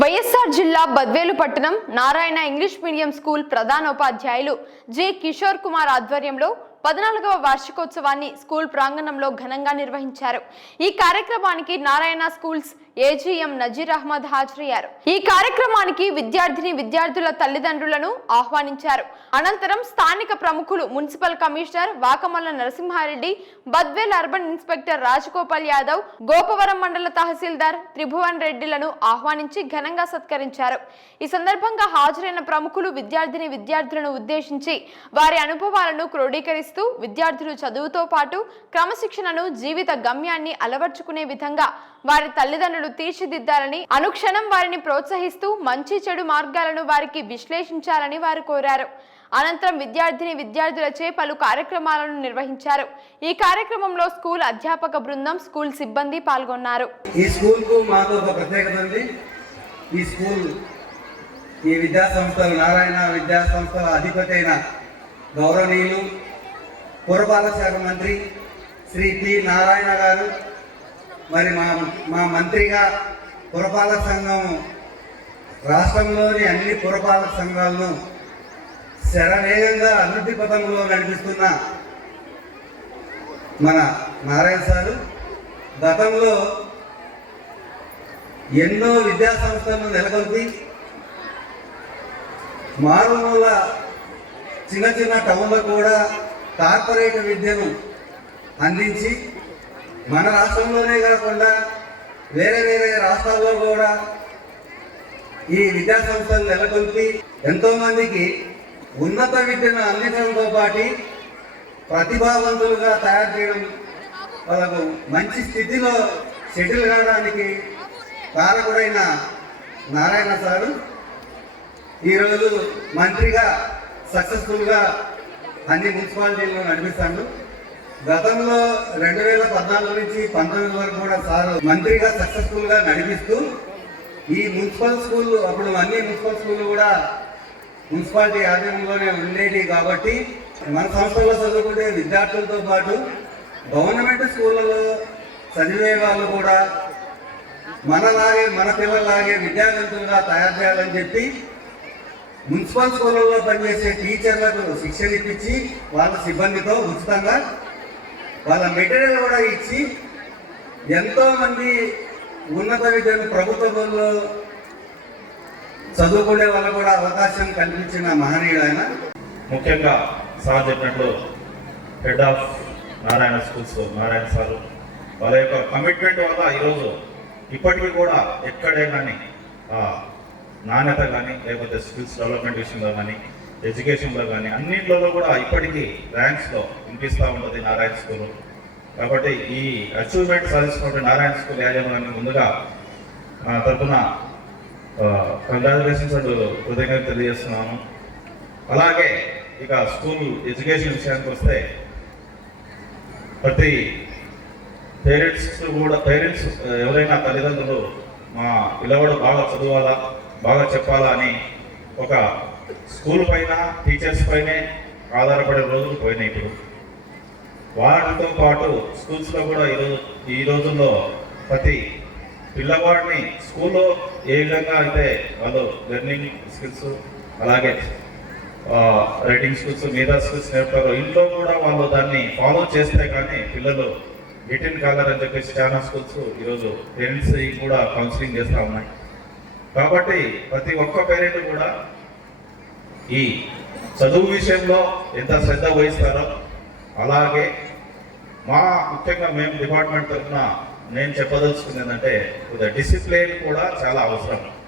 వైఎస్ఆర్ జిల్లా బద్వేలు పట్టణం Narayana English medium school ప్రధానోపాధ్యాయులు జె కిషోర్ కుమార్ ఆధ్వర్యంలో 14వ వార్షికోత్సవాన్ని స్కూల్ ప్రాంగణంలో ఘనంగా నిర్వహించారు. ఈ కార్యక్రమానికి నారాయణ స్కూల్స్ ఏజీఎం నజీర్ అహ్మద్ హాజరయ్యారు. ఈ కార్యక్రమానికి విద్యార్థుల తల్లిదండ్రులను ఆహ్వానించారు. అనంతరం స్థానిక ప్రముఖులు municipal commissioner Vakamalla Narasimha Reddy, Badvel urban inspector Rajagopal Yadav, Gopavaram మండల తహసీల్దార్ త్రిభువన్ రెడ్డిలను ఆహ్వానించి ఘనంగా సత్కరించారు. ఈ సందర్భంగా హాజరైన ప్రముఖులు విద్యార్థులను ఉద్దేశించి వారి అనుభవాలను క్రోడీకరిస్తూ విద్యార్థులు చదువుతో పాటు క్రమశిక్షణను, జీవిత గమ్యాన్ని అలవర్చుకునే విధంగా వారి తల్లిదండ్రులు తీర్చిదిద్దాలని, అనుక్షణం వారిని ప్రోత్సహిస్తూ మంచి చెడు మార్గాలను వారికి విశ్లేషించాలని వారు కోరారు. అనంతరం విద్యార్థులచే పలు కార్యక్రమాలను నిర్వహించారు. ఈ కార్యక్రమంలో స్కూల్ అధ్యాపక బృందం, స్కూల్ సిబ్బంది పాల్గొన్నారు. ఈ స్కూల్ కు మాకు ఒక ప్రత్యేకత ఉంది. ఈ స్కూల్ ఈ విద్యా సంస్థలు నారాయణ విద్యా సంస్థల అధిపతి అయిన గౌరవనీయులు పురపాలక శాఖ మంత్రి శ్రీ పి నారాయణ గారు, మరి మా మంత్రిగా పురపాలక సంఘం రాష్ట్రంలోని అన్ని పురపాలక సంఘాలను శరవేగంగా అభివృద్ధి పథంలో నడిపిస్తున్న మన నారాయణ సారు గతంలో ఎన్నో విద్యా సంస్థలను నెలకొల్పి మారుమూల చిన్న టౌన్లో కూడా కార్పొరేట్ విద్యను అందించి మన రాష్ట్రంలోనే కాకుండా వేరే రాష్ట్రాల్లో కూడా ఈ విద్యా సంస్థలు నెలకొల్పి ఎంతోమందికి ఉన్నత విద్యను అందించడంతో పాటు ప్రతిభావంతులుగా తయారు చేయడం, వాళ్ళకు మంచి స్థితిలో సెటిల్ కావడానికి కారకుడైన నారాయణ సారు ఈరోజు మంత్రిగా సక్సెస్ఫుల్గా అన్ని మున్సిపాలిటీలను నడిపిస్తాడు. గతంలో 2014 నుంచి 19 వరకు కూడా సార్ మంత్రిగా సక్సెస్ఫుల్గా నడిపిస్తూ ఈ మున్సిపల్ స్కూల్, అప్పుడు అన్ని మున్సిపల్ స్కూళ్ళు కూడా మున్సిపాలిటీ ఆధీనంలోనే ఉండేవి. కాబట్టి మన సంస్థలో చదువుకునే విద్యార్థులతో పాటు గవర్నమెంట్ స్కూళ్ళలో చదివే వాళ్ళు కూడా మన పిల్లలాగే విద్యావంతులుగా తయారు చేయాలని చెప్పి మున్సిపల్ స్కూళ్ళలో పనిచేసే టీచర్లకు శిక్షణ ఇప్పించి వాళ్ళ సిబ్బందితో ఉచితంగా వాళ్ళ మెటీరియల్ కూడా ఇచ్చి ఎంతోమంది ఉన్నత విద్యను ప్రభుత్వంలో చదువుకునే వాళ్ళకు కూడా అవకాశం కల్పించిన మహనీయుడు ఆయన. ముఖ్యంగా సార్ చెప్పినట్లు head of Narayana schools Narayana sir వాళ్ళ యొక్క కమిట్మెంట్ వల్ల ఈరోజు ఇప్పటికీ కూడా ఎక్కడే కానీ నాణ్యత కానీ, లేకపోతే స్కిల్స్ డెవలప్మెంట్ విషయంలో కానీ, ఎడ్యుకేషన్లో కానీ అన్నింటిలో కూడా ఇప్పటికీ ర్యాంక్స్లో వినిపిస్తూ ఉంటుంది నారాయణ స్కూల్. కాబట్టి ఈ అచీవ్మెంట్ సాధిస్తున్నటువంటి నారాయణ స్కూల్ యాజమాన్యానికి ముందుగా తరఫున కంగ్రాచులేషన్స్ అండ్ కృతజ్ఞతలు తెలియజేస్తున్నాను. అలాగే ఇక స్కూల్ ఎడ్యుకేషన్ విషయానికి వస్తే ప్రతి పేరెంట్స్ ఎవరైనా తల్లిదండ్రులు మా పిల్లవాడు బాగా చదవాలా, బాగా చెప్పాలా అని ఒక స్కూల్ పైన, టీచర్స్ పైనే ఆధారపడే రోజులు పోయినాయి. ఇప్పుడు వాటితో పాటు స్కూల్స్లో కూడా ఈ రోజుల్లో ప్రతి పిల్లవాడిని స్కూల్లో ఏ విధంగా అయితే వాళ్ళు లెర్నింగ్ స్కిల్స్, అలాగే రైటింగ్ స్కిల్స్, మిగతా స్కిల్స్ నేర్పుతారో ఇంట్లో కూడా వాళ్ళు దాన్ని ఫాలో చేస్తే కానీ పిల్లలు గెటిన్ కాలర్ అని చెప్పేసి చాలా స్కూల్స్ ఈరోజు పేరెంట్స్ కూడా కౌన్సిలింగ్ చేస్తూ ఉన్నాయి. కాబట్టి ప్రతి ఒక్క పేరెంట్ కూడా ఈ చదువు విషయంలో ఎంత శ్రద్ధ వహిస్తారో అలాగే ముఖ్యంగా మేము డిపార్ట్మెంట్ తరఫున నేను చెప్పదలుచుకుంది ఏంటంటే డిసిప్లిన్ కూడా చాలా అవసరం.